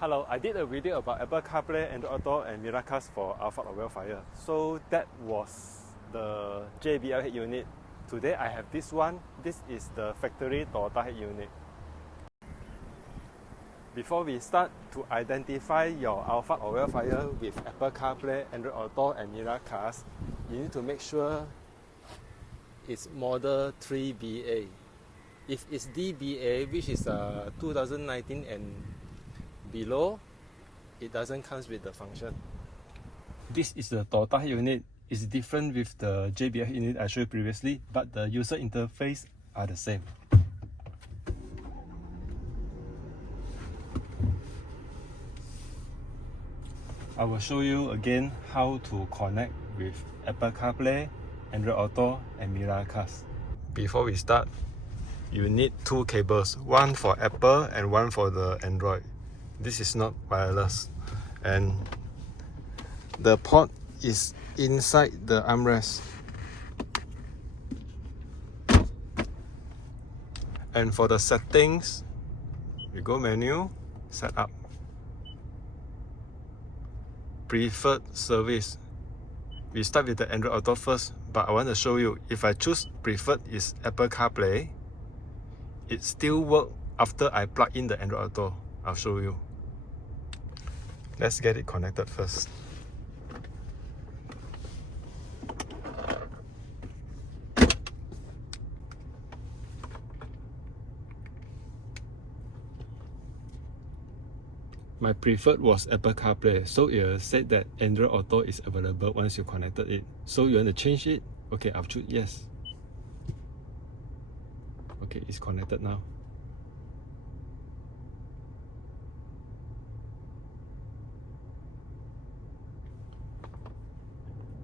Hello, I did a video about Apple CarPlay, Android Auto and MiraCast for Alphard Vellfire. So that was the JBL head unit. Today I have this one. This is the factory Toyota head unit. Before we start, to identify your Alphard Vellfire with Apple CarPlay, Android Auto and MiraCast, you need to make sure it's model 3BA. If it's DBA, which is 2019 and below, it doesn't come with the function. This is the Toyota unit. It's different with the JBL unit I showed you previously, but the user interface are the same. I will show you again how to connect with Apple CarPlay, Android Auto and MiraCast. Before we start, you need two cables, one for Apple and one for the Android. This is not wireless, and the port is inside the armrest. And for the settings, you go menu, setup, preferred service. We start with the Android Auto first, but I want to show you, if I choose preferred is Apple CarPlay, it still works after I plug in the Android Auto. I'll show you. Let's get it connected first. My preferred was Apple CarPlay, so it said that Android Auto is available once you connected it. So you want to change it? Okay, I'll choose yes. Okay, it's connected now.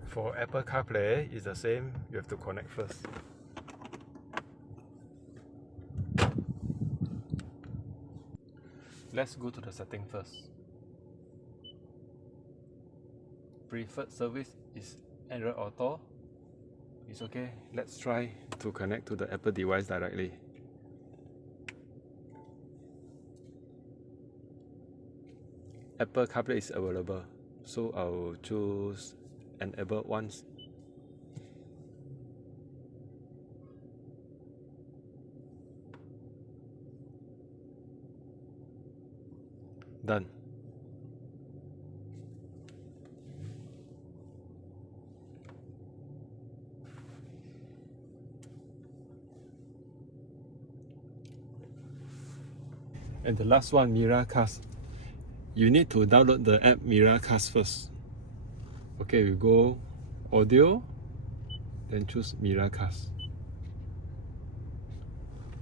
For Apple CarPlay, it's the same. You have to connect first. Let's go to the setting first. Preferred service is Android Auto. It's okay. Let's try to connect to the Apple device directly. Apple CarPlay is available, so I'll choose enable once. Done. And the last one, MiraCast. You need to download the app MiraCast first. Okay, we go audio, then choose MiraCast.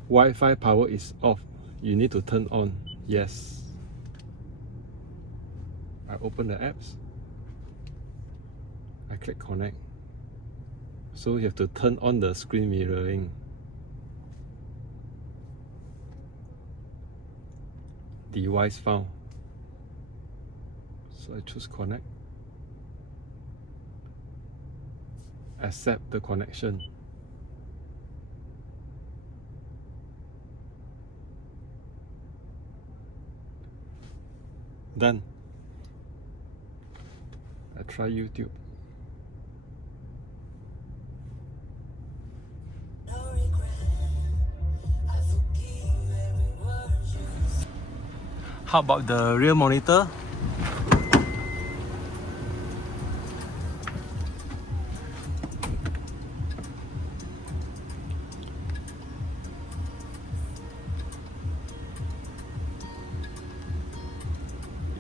Wi-Fi power is off. You need to turn on. Yes. I open the apps. I click connect. So you have to turn on the screen mirroring. Device found. So I choose connect. Accept the connection. Done. I try YouTube. How about the rear monitor?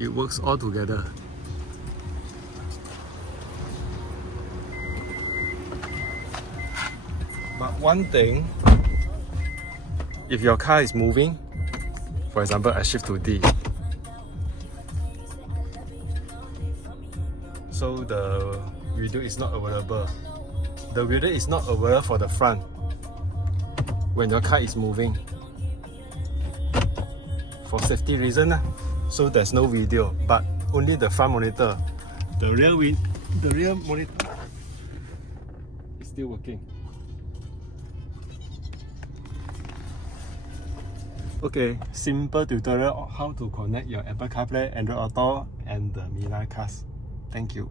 It works all together. But one thing, if your car is moving, for example, I shift to D, so the video is not available. The video is not available for the front when your car is moving, for safety reason. So there's no video, but only the front monitor. The rear monitor is still working. Okay, simple tutorial on how to connect your Apple CarPlay, Android Auto and the MiraCast. Thank you.